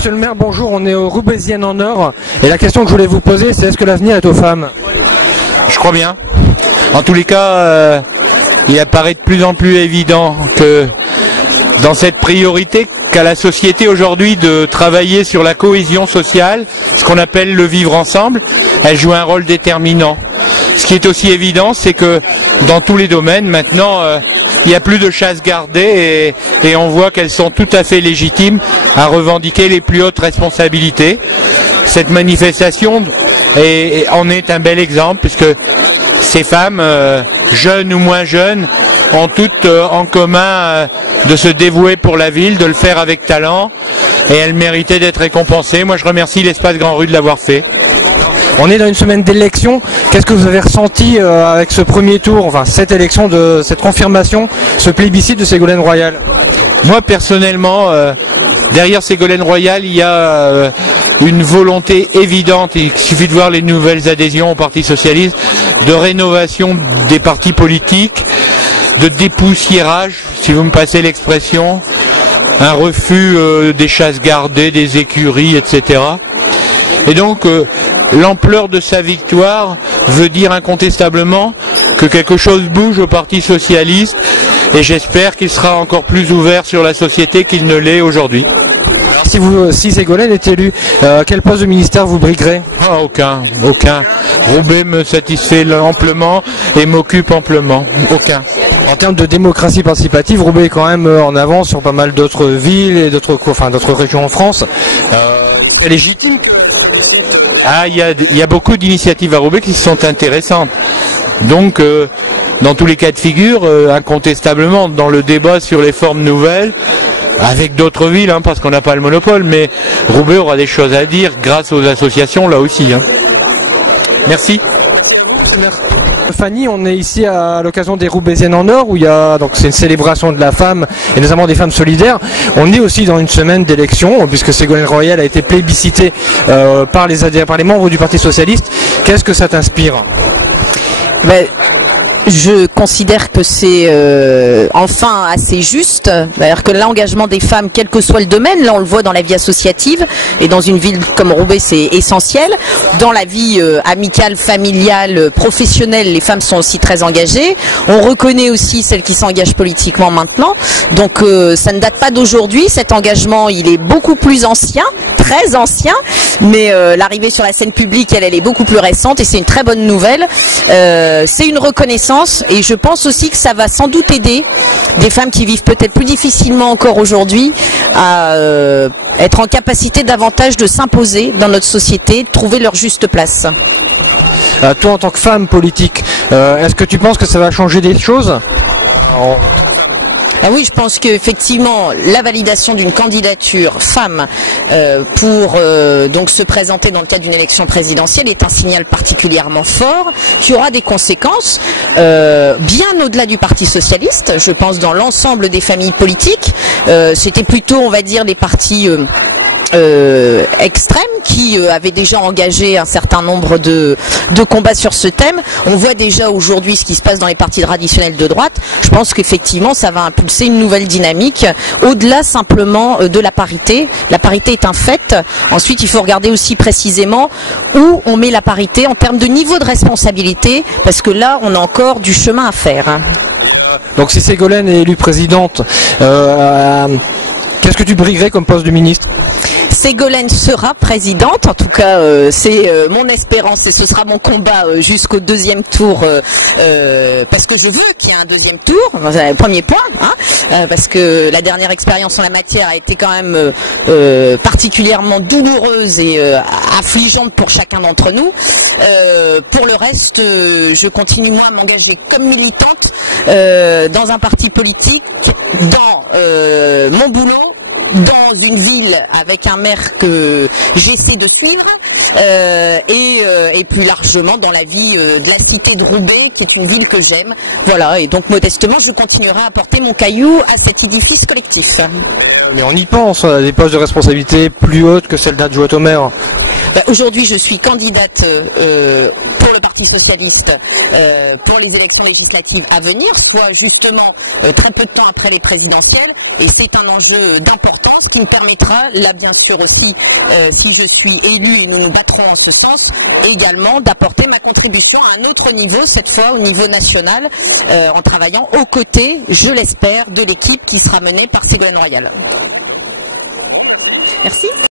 Monsieur le maire, bonjour, on est au Roubaisienne en Or, et la question que je voulais vous poser, c'est est-ce que l'avenir est aux femmes? Je crois bien. En tous les cas, il apparaît de plus en plus évident que dans cette priorité qu'a la société aujourd'hui de travailler sur la cohésion sociale, ce qu'on appelle le vivre ensemble, elle joue un rôle déterminant. Ce qui est aussi évident, c'est que dans tous les domaines, maintenant, il n'y a plus de chasse gardée et on voit qu'elles sont tout à fait légitimes à revendiquer les plus hautes responsabilités. Cette manifestation en est un bel exemple, puisque ces femmes, jeunes ou moins jeunes, ont toutes en commun de se dévouer pour la ville, de le faire avec talent, et elles méritaient d'être récompensées. Moi, je remercie l'Espace Grand Rue de l'avoir fait. On est dans une semaine d'élection. Qu'est-ce que vous avez ressenti avec ce premier tour, enfin cette élection, de cette confirmation, ce plébiscite de Ségolène Royal? Moi, personnellement, derrière Ségolène Royal, il y a une volonté évidente, il suffit de voir les nouvelles adhésions au Parti Socialiste, de rénovation des partis politiques, de dépoussiérage, si vous me passez l'expression, un refus des chasses gardées, des écuries, etc. Et donc, l'ampleur de sa victoire veut dire incontestablement que quelque chose bouge au Parti Socialiste, et j'espère qu'il sera encore plus ouvert sur la société qu'il ne l'est aujourd'hui. Si Ségolène est élue, quel poste de ministère vous briguerez? Aucun. Roubaix me satisfait amplement et m'occupe amplement. Aucun. En termes de démocratie participative, Roubaix est quand même en avance sur pas mal d'autres villes et d'autres régions en France. C'est légitime. Il y a beaucoup d'initiatives à Roubaix qui sont intéressantes. Donc, dans tous les cas de figure, incontestablement, dans le débat sur les formes nouvelles, avec d'autres villes, parce qu'on n'a pas le monopole, mais Roubaix aura des choses à dire grâce aux associations là aussi. Merci. Fanny, on est ici à l'occasion des Roubaisiennes en Or, où il y a, donc c'est une célébration de la femme et notamment des femmes solidaires. On est aussi dans une semaine d'élection, puisque Ségolène Royal a été plébiscitée par les membres du Parti Socialiste. Qu'est-ce que ça t'inspire? Je considère que c'est enfin assez juste, c'est-à-dire que l'engagement des femmes, quel que soit le domaine, là on le voit dans la vie associative, et dans une ville comme Roubaix c'est essentiel. Dans la vie amicale, familiale, professionnelle, les femmes sont aussi très engagées. On reconnaît aussi celles qui s'engagent politiquement maintenant, donc ça ne date pas d'aujourd'hui, cet engagement il est beaucoup plus ancien, très ancien, mais l'arrivée sur la scène publique elle est beaucoup plus récente, et c'est une très bonne nouvelle. C'est une reconnaissance, et je pense aussi que ça va sans doute aider des femmes qui vivent peut-être plus difficilement encore aujourd'hui à être en capacité davantage de s'imposer dans notre société, de trouver leur juste place. Toi en tant que femme politique, est-ce que tu penses que ça va changer des choses? Ah oui, je pense qu'effectivement, la validation d'une candidature femme pour donc se présenter dans le cadre d'une élection présidentielle est un signal particulièrement fort qui aura des conséquences bien au-delà du Parti Socialiste. Je pense dans l'ensemble des familles politiques. C'était plutôt, on va dire, les partis extrêmes qui avaient déjà engagé un certain nombre de combats sur ce thème. On voit déjà aujourd'hui ce qui se passe dans les partis traditionnels de droite. Je pense qu'effectivement ça va impulser une nouvelle dynamique au-delà simplement de la parité. La parité est un fait. Ensuite il faut regarder aussi précisément où on met la parité en termes de niveau de responsabilité, parce que là on a encore du chemin à faire. Donc si Ségolène est élue présidente, qu'est-ce que tu briguerais comme poste de ministre? Ségolène sera présidente, en tout cas c'est mon espérance, et ce sera mon combat jusqu'au deuxième tour, parce que je veux qu'il y ait un deuxième tour, premier point, parce que la dernière expérience en la matière a été quand même particulièrement douloureuse et affligeante pour chacun d'entre nous. Pour le reste, je continue moi à m'engager comme militante dans un parti politique, dans mon boulot, dans une ville avec un maire que j'essaie de suivre, et plus largement dans la vie de la cité de Roubaix, qui est une ville que j'aime. Voilà, et donc modestement je continuerai à apporter mon caillou à cet édifice collectif. Mais on y pense, à des postes de responsabilité plus hautes que celle d'adjointe au maire. Aujourd'hui je suis candidate pour le Parti Socialiste pour les élections législatives à venir, soit justement très peu de temps après les présidentielles, et c'est un enjeu d'importance important, ce qui me permettra, là bien sûr aussi, si je suis élu et nous nous battrons en ce sens, également d'apporter ma contribution à un autre niveau, cette fois au niveau national, en travaillant aux côtés, je l'espère, de l'équipe qui sera menée par Ségolène Royal. Merci.